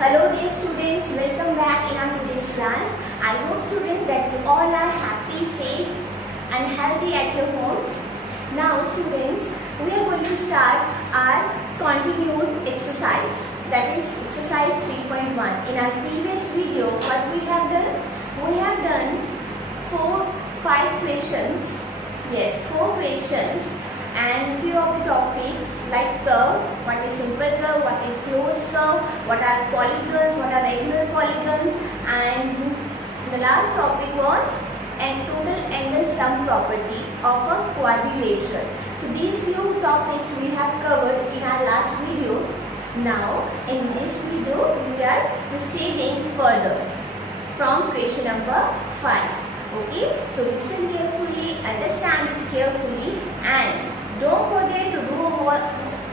Hello dear students, welcome back in our today's class. I hope students that you all are happy, safe and healthy at your homes. Now students, we are going to start our continued exercise, that is exercise 3.1. In our previous video, what we have done? We have done 5 questions. Yes, 4 questions and few of the topics like curve, what is simple curve, what is closed curve, what are polygons, what are regular polygons, and the last topic was total angle sum property of a quadrilateral. So these few topics we have covered in our last video. Now in this video we are proceeding further from question number 5. Okay, so listen carefully, understand it carefully, and don't forget to do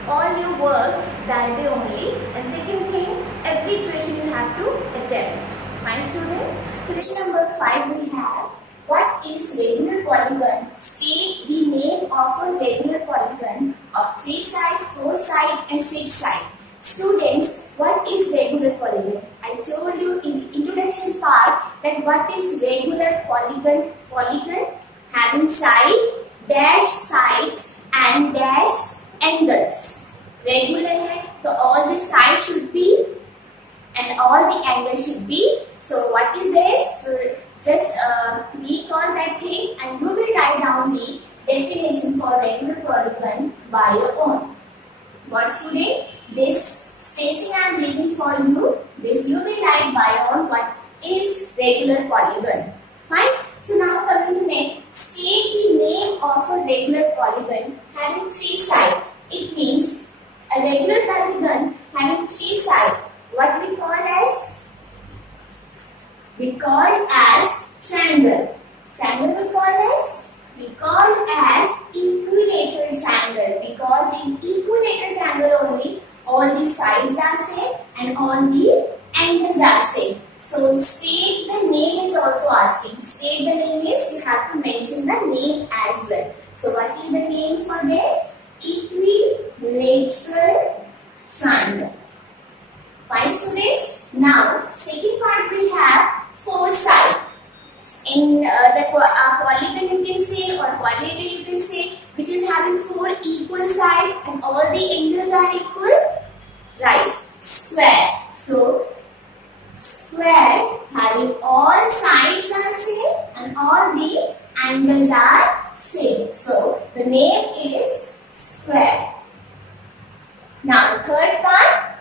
all your work that day only. And second thing, every question you have to attempt. Fine students? So question number 5 we have, what is regular polygon? State the name of a regular polygon of 3 side, 4 side and 6 side. Students, what is regular polygon? I told you in the introduction part that what is regular polygon? Polygon having side, dash sides and dash angles. Regular है तो all the sides should be and all the angles should be. So what is this? So just recall that thing and you will write down the definition for regular polygon by your own. What student? This spacing I am leaving for you. This you will write by your own what is regular polygon. Fine. So now coming to next. State the name of a regular polygon having 3 sides. It means a regular polygon having 3 sides. What we call as? We call as triangle. Triangle we call as equilateral triangle, because in equilateral triangle only all the sides are same and all the angles are same. So state the name is also asking. State the name is you have to mention the name as well. So what is the name for this? Equilateral triangle. Fine students. Now second part we have 4 sides. In the polygon you can say or quadrilateral you can say, which is having 4 equal sides and all the angles are equal. Right. Square. So square having all sides are same and all the angles are same. So the name is square. Now the third part,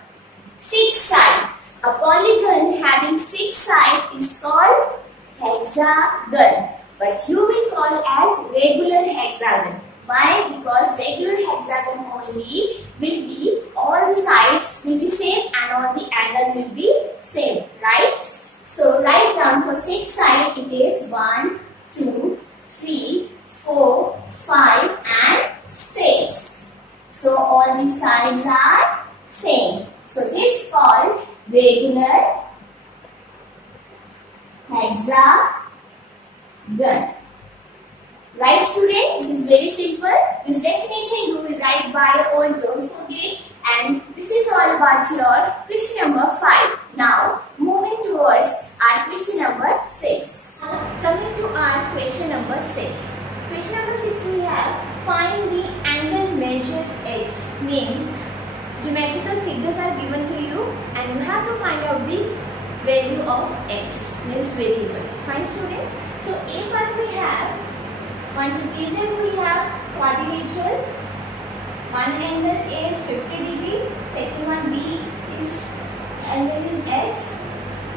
6 sides. A polygon having 6 sides is called hexagon, but you will call as regular hexagon. Why? Because regular hexagon only will be all the sides will be same and all the angles will be same, right? So write down for 6 sides it is 1, 2, 3, 4, 5 and 6. So all the sides are same. So this is called regular hexagon. Right student? This is very simple. This definition you will write by your own, don't forget. And this is all about your question number 5. Now moving towards our question number 6. Coming to our question number 6. Question number 6 we have, find the angle measured x. Means geometrical figures are given to you and you have to find out the value of x, means variable. Fine students? So A part we have, one reason we have quadrilateral. One angle is 50 degree, second one B is angle is x,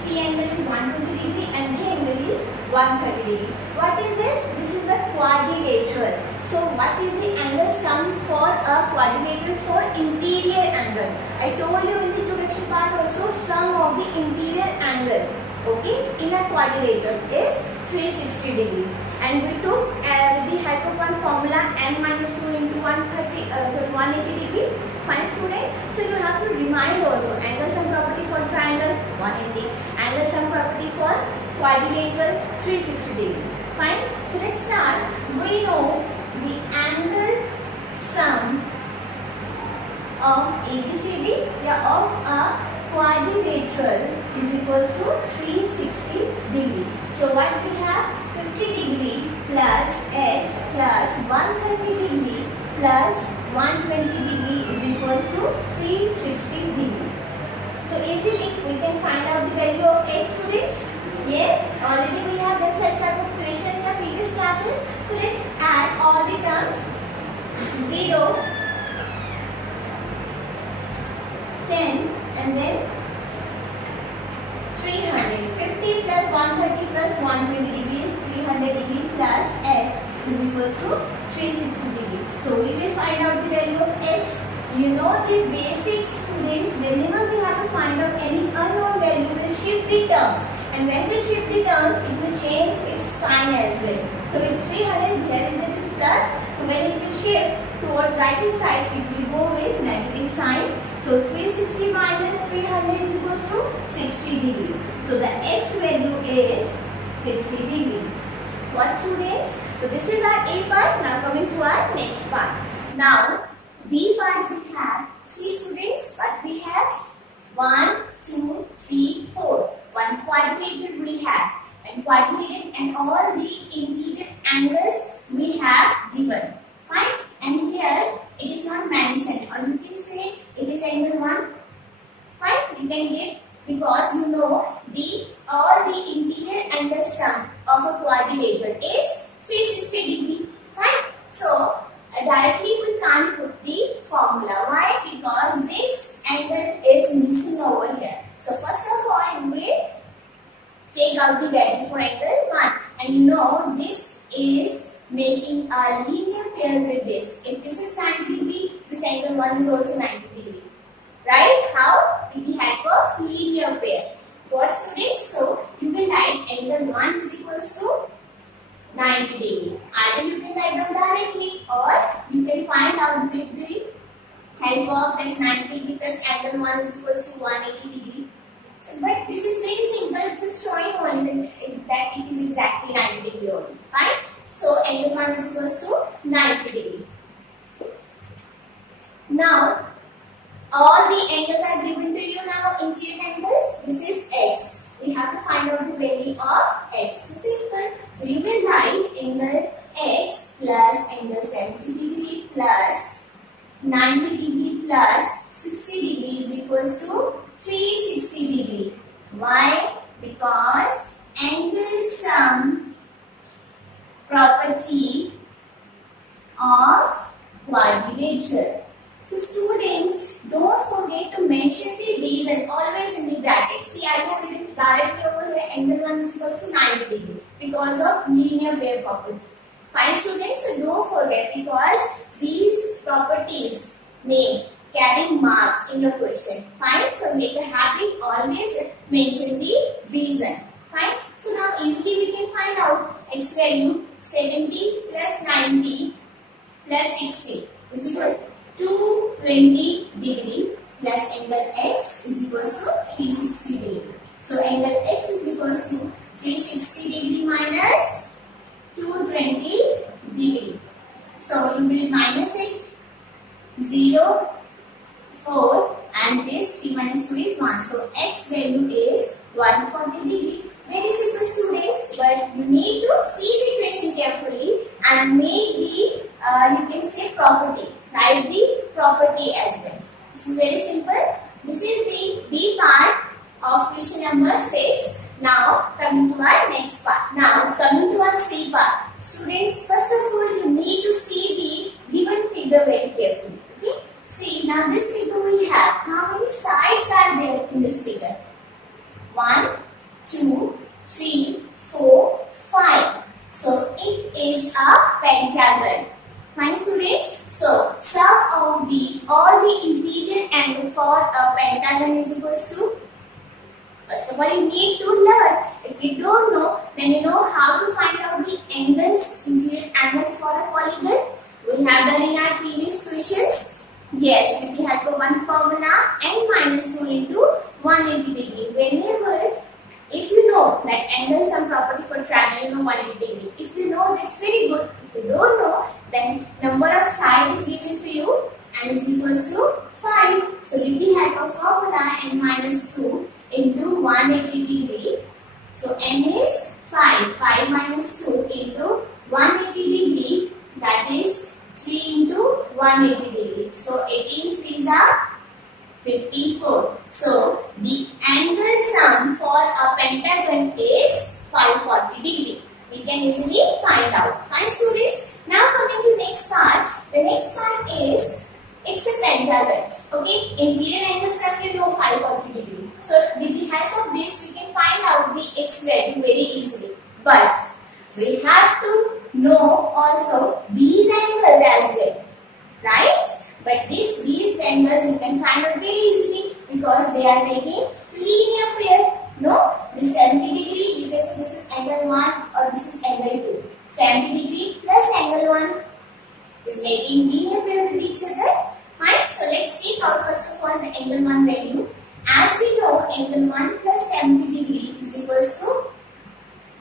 C angle is 120 degree and D angle is 130 degree. What is this? This is a quadrilateral. So what is the angle sum for a quadrilateral? For interior angle. I told you in the introduction part also, sum of the interior angle, okay, in a quadrilateral is 360 degree. And we took with the help of one formula n minus 2 into 180 degree. Fine student. So you have to remind also angle sum property for triangle 180, angle sum property for quadrilateral 360 degree. Fine. So let's start. We know the angle sum of ABCD, of a quadrilateral is equals to 360 degree. So what we have? 50 degree plus x plus 130 degree plus 120 degree is equals to 360 degree. So easily we can find out the value of x, students. Yes, already we have done such type of question in the previous classes. So let's add all the terms. 0, 10 and then 300. 50 plus 130 plus 120 degree is 300 degree plus x is equals to 360 degree. So we will find out the value of x. You know these basics, students. Whenever we have to find out any unknown value, we will shift the terms. And when we shift the terms, it will change its sign as well. So in 300, here is it is plus. So when it will shift towards right hand side, it will go with negative sign. So 360 minus 300 is equals to 60 degree. So the x value is 60 degree. What, students? So this is our A part. Now coming to our next part. Now B part we have. See, students, what we have? 1, 2, 3, 4. One quadrilateral we have. And quadrilateral and all the interior angles we have given. Fine? And here it is not mentioned, or you can say it is angle 1. Fine? You can get, because you know all the interior angle sum of a quadrilateral is 360 degree. Fine? So directly we can't put the formula. Why? Because this angle is missing over here. So first of all, we will take out the value for angle 1. And you know this is making a linear pair with this. If this is 90 degree, this angle 1 is also 90 degree. Right? How? With the help of linear pair. What, students? So you will write angle 1 is equals to 90 degree. Either you can write down directly, or you can find out with the help of this 90 degree plus angle 1 is equals to 180 degree. But this is very simple. It is showing only that it is exactly 90 degree only. Fine? So angle 1 is equals to 90 degree. Now all the angles are given to you now. Interior angles. This is x. We have to find out the value of x. So simple. So you will write angle x plus angle 70 degree plus 90 degree plus 60 degree is equals to 360 degree. Why? Because angle sum property of quadrilateral. So students, don't forget to mention the reason always in the bracket. See, I have written directly over here angle 1 is equals to 90 degree because of linear pair property. Fine, students, so don't forget, because these properties may carry marks in your question. Fine, so make a habit, always mention the reason. Fine, so now easily we can find out x value 70 plus 90 plus 60 is equal to 220 degree plus angle x is equals to 360 degree. So angle x is equals to 360 degree minus 220 degree. So you will minus it. 0, 4 and this 3 minus 2 is 1. So x value is 140 degree. Very simple, students, but you need to see the question carefully and make the you can say property. Write the property as well. This is very simple. This is the B part of question number 6. Now coming to our next part. Now coming to our C part. Students, first of all you need to see the given figure very carefully. Okay? See, now this figure we have. How many sides are there in this figure? 1, 2, 3, 4, 5. So it is a pentagon. Fine, students. So sum of all the interior angle for a pentagon is equals to. First of all, you need to learn. If you don't know, then you know how to find out the angles, interior angle for a polygon. We have done in our previous questions. Yes, with the help of one formula, n minus 2 into 180 degree. Whenever, if you know that angle sum property for triangle, you know 180 degree. If you know, that's very good. If you don't know, then number of sides is given to you and is equals to 5. So with the help of formula, n minus into 180 degree. So n is 5. 5 minus 2 into 180 degree, that is 3 into 180 degree. So 18 3s are 54. So the angle sum for a pentagon is 540 degree. We can easily find out. Fine students. Now coming to next part. The next part is it's a pentagon. Okay. Interior angle sum you know 540 degree. So with the help of this we can find out the x value very easily. But we have to know also these angles as well. Right? But these angles you can find out very easily because they are making linear pair. No? This 70 degree, you can say this is angle 1 or this is angle 2. 70 degree plus angle 1 is making linear pair with each other. Fine. So let's take out first of all the angle 1 value. As we know, angle 1 plus 70 degree is equals to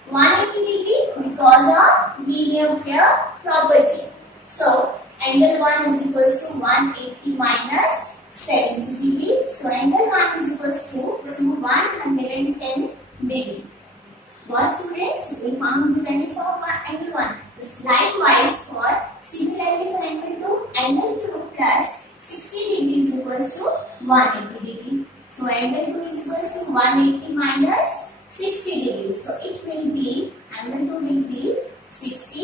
180 degree because of linear pair property. So angle 1 is equals to 180 minus 70 degree. So angle 1 is equals to 110 degree. What students? We found the value for angle 1. Likewise for similarly for angle 2, angle 2 plus 60 degree is equals to 180 degree. So angle 2 is equals to 180 minus 60 degree. So it will be, angle 2 will be 60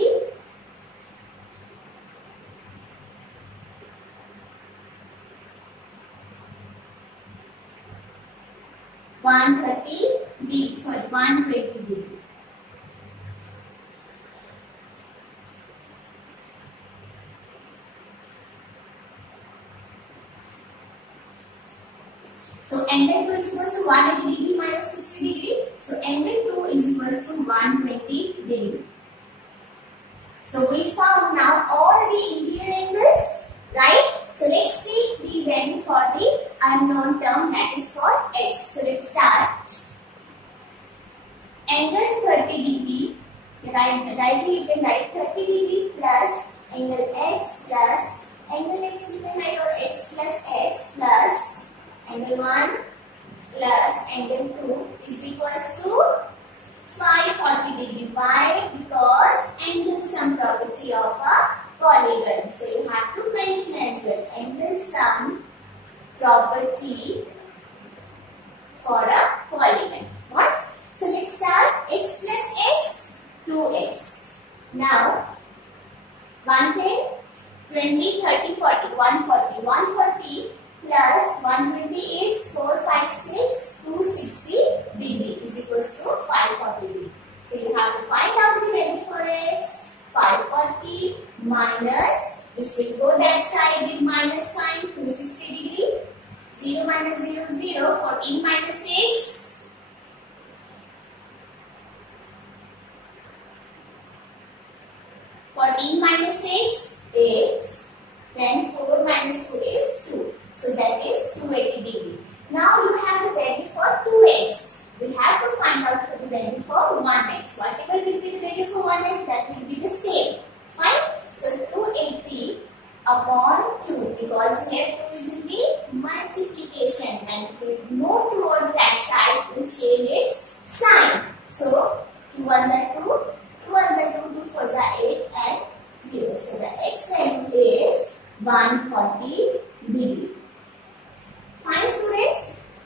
130 degree, sorry 120 degree. So angle 2 is equals to 180 degree minus 60 degree. So angle 2 is equals to 120 degree. So we found now all the interior angles, right? So let's take the value for the unknown term, that is for x. So let's start. Angle 30 degree, rightly you can write 30 degree plus angle x plus angle x you can write or x plus x plus angle 1 plus angle 2 is equals to 540 degree. Why? Because angle sum property of a polygon. So you have to mention as well angle sum property for a polygon. What? So let's start. X plus x, 2x. Now 110, 20, 30, 40, 140. 140 plus 120 is 4, 5, 6, 260 degree is equals to 540 degree. So you have to find out the value for x. 540 minus, this will go that side with minus sign, 260 degree. 0 minus 0, 0, 14 minus 6. 14 minus 6, 8. Then 4 minus 2 is 2. So that is 280 degree. Now you have the value for 2x. We have to find out for the value for 1x. Whatever will be the value for 1x, that will be the same. Fine? So 280 upon 2, because here 2 is in the multiplication and it will move towards that side, will change its sign. So 2 1s are 2, 2 1s are 2, 2 4s are 8 and 0. So the x value is 140 degree. Fine students,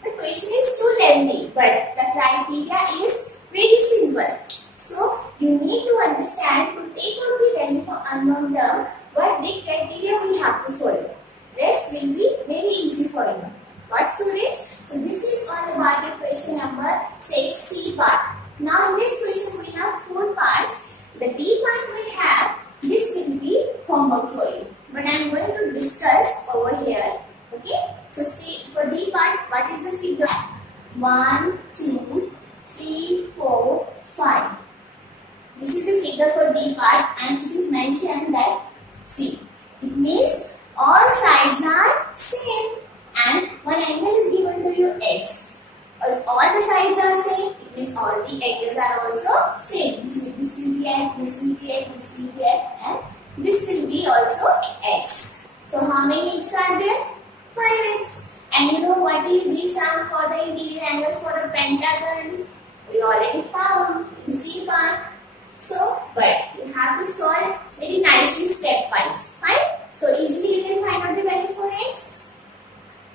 the question is too lengthy, but the criteria is very simple. So you need to understand to take out the value for unknown term, what the criteria we have to follow. Rest will be very easy for you. Got students? So this is all about your question number 6, C part. Now in this question we have 4 parts. The D part we have, this will be homework for you. But I am going to discuss over here. Okay? So see, for D part, what is the figure? 1, 2, 3, 4, 5. This is the figure for D part, and it is mentioned that, see, it means all sides are same and one angle is given to you x. If all the sides are same, it means all the angles are also same. This will be x, this will be x, this will be x, and this will be also x. So how many x are there? 5x. And you know what is the sum for the interior angle for a pentagon? We already found in C part. So, but you have to solve very nicely stepwise. Fine? So easily you can find out the value for x.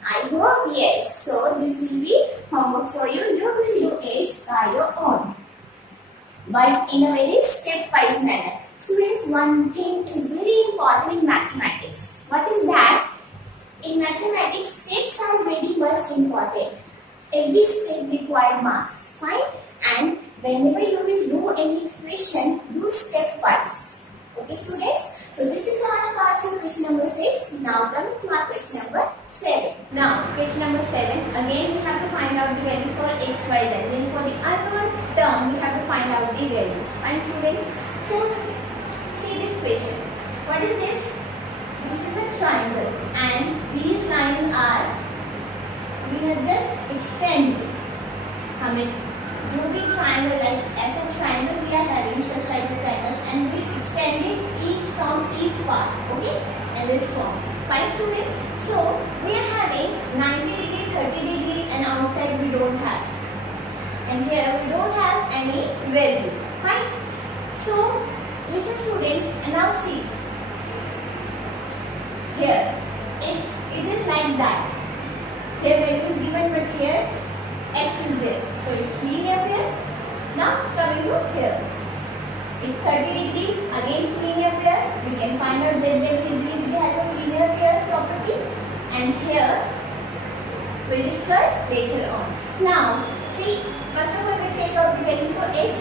I hope yes. So this will be homework for you. You will do it by your own, but in a very stepwise manner. Students, one thing is very important in mathematics. What is that? In mathematics, steps are very much important. Every step requires marks. Fine? And whenever you will do any equation, do stepwise. Okay, students? So this is all about your question number 6. Now coming to our question number 7. Now, question number 7. Again, we have to find out the value for x, y, z. Means for the unknown term, we have to find out the value. Fine, students? So, see this question. What is this? This is a triangle, and these lines are, we have just extended. I mean, जो भी triangle like ऐसा triangle we are having such type of triangle, and we extended each from each part. Okay, in this form. Fine, student. So we are having 90 degree, 30 degree, and outside we don't have, and here we don't have any value. Fine. So listen, students, and now see. Here, it is like that. Here value is given, but here x is there. So it's linear pair. Now coming to here. It's 30 degree, again it's linear pair. We can find out z easily with the help of linear pair property. And here we'll discuss later on. Now see, first of all we take out the value for x.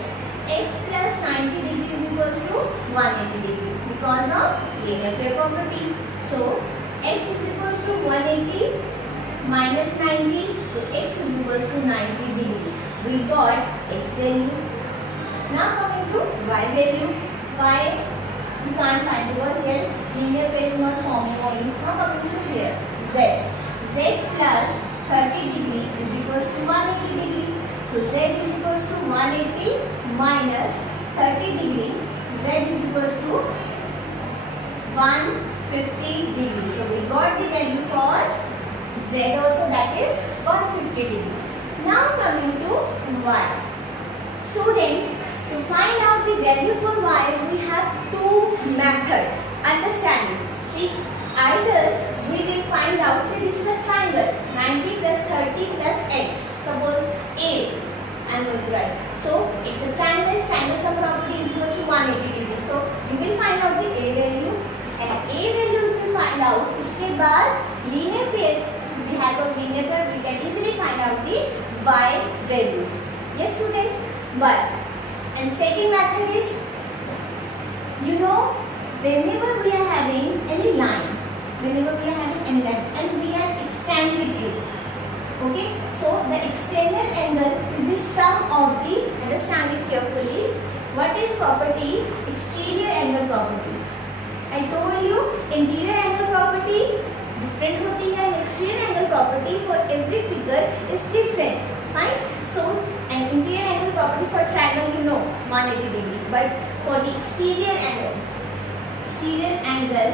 X plus 90 degree is equals to 180 degree because of linear pair property. So x is equals to 180 minus 90. So x is equals to 90 degree. We got x value. Now coming to y value. Y you can't find because here linear pair is not forming only. Now coming to here z. Z plus 30 degree is equals to 180 degree. So z is equals to 180 minus 30 degree. Z is equals to 150 degree. So we got the value for z also, that is 150 degree. Now coming to y. Students, to find out the value for y, we have two methods. Understand it. See, either we will find out, say this is a triangle, 90 plus 30 plus x. Suppose A, I am going to write. So it's a triangle, triangle sum property is equals to 180 degree. So you will find out the A value, and A value if we find out, इसके बाद linear pair, with the help of linear pair we can easily find out the y value. Yes, students. But and second method is, you know, whenever we are having any line, and we are extending it. Okay, so the extended angle is the sum of the, understand it carefully, what is property? Exterior angle property. I told you interior angle property different होती है, and exterior angle property for every figure is different. Fine. So an interior angle property for triangle, you know, 180 degree, but for the exterior angle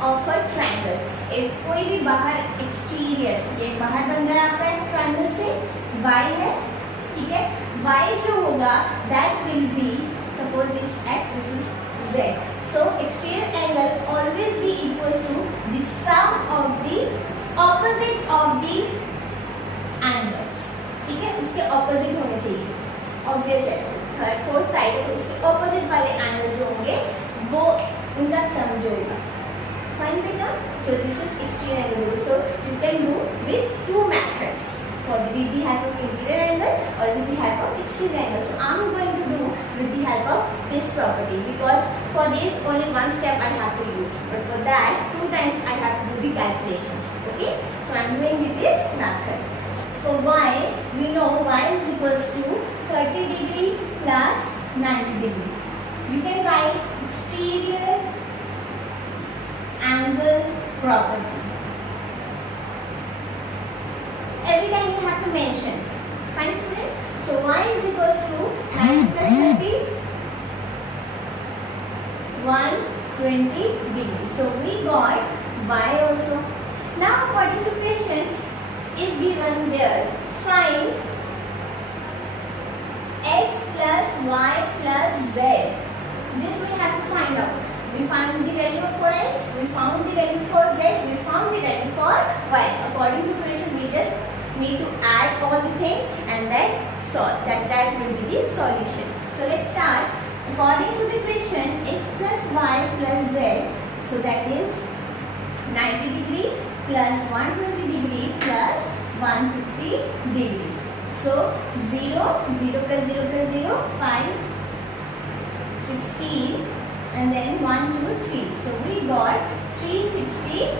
of a triangle, if कोई भी बाहर exterior, ये बाहर बन रहा है आपका triangle से y है, ठीक है, y जो होगा that will be, suppose this x, this is z. So exterior angle always be equals to the sum of the opposite of the angles. ठीक है, उसके opposite होने चाहिए. Obvious है, third fourth side है तो उसके opposite वाले angle जो होंगे वो उनका sum जो होगा. Fine बेटा? So this is exterior angle. So you can do with two methods, with the help of interior angle or with the help of exterior angle. So I am going to do with the help of this property, because for this only one step I have to use, but for that two times I have to do the calculations. Okay, so I am doing with this method. For y, we know y is equals to 30 degree plus 90 degree. You can write exterior angle property. Every time you have to mention. Fine, students? So y is equals to 90 plus 30, 120 degree. So we got y also. Now according to question, found the value for x, we found the value for z, we found the value for y. According to equation, we just need to add all the things and then solve. That will be the solution. So let's start. According to the equation, x plus y plus z, so that is 90 degree plus 120 degree plus 150 degree. So 0, 0 plus 0 plus 0, 5, 16, and then 1, 2, 3. So we got 360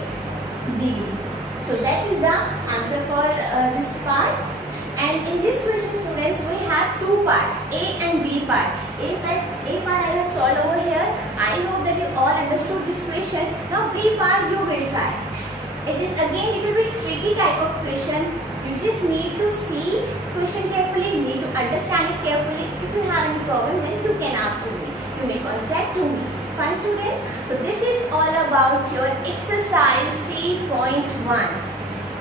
degree. So that is the answer for this part. And in this question, students, we have two parts, A and B part. A part I have solved over here. I hope that you all understood this question. Now B part you will try. It is again little bit tricky type of question. You just need to see question carefully, you need to understand it carefully. If you have any problem, then you can ask to me. You may contact to me. Fine, students? So this is all about your exercise 3.1.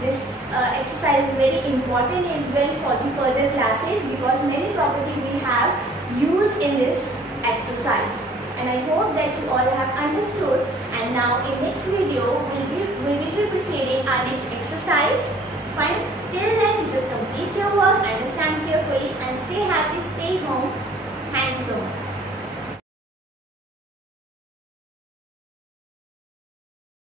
This exercise is very important as well for the further classes because many property we have used in this exercise. And I hope that you all have understood. And now in next video, we will be proceeding our next exercise. Fine. Till then, just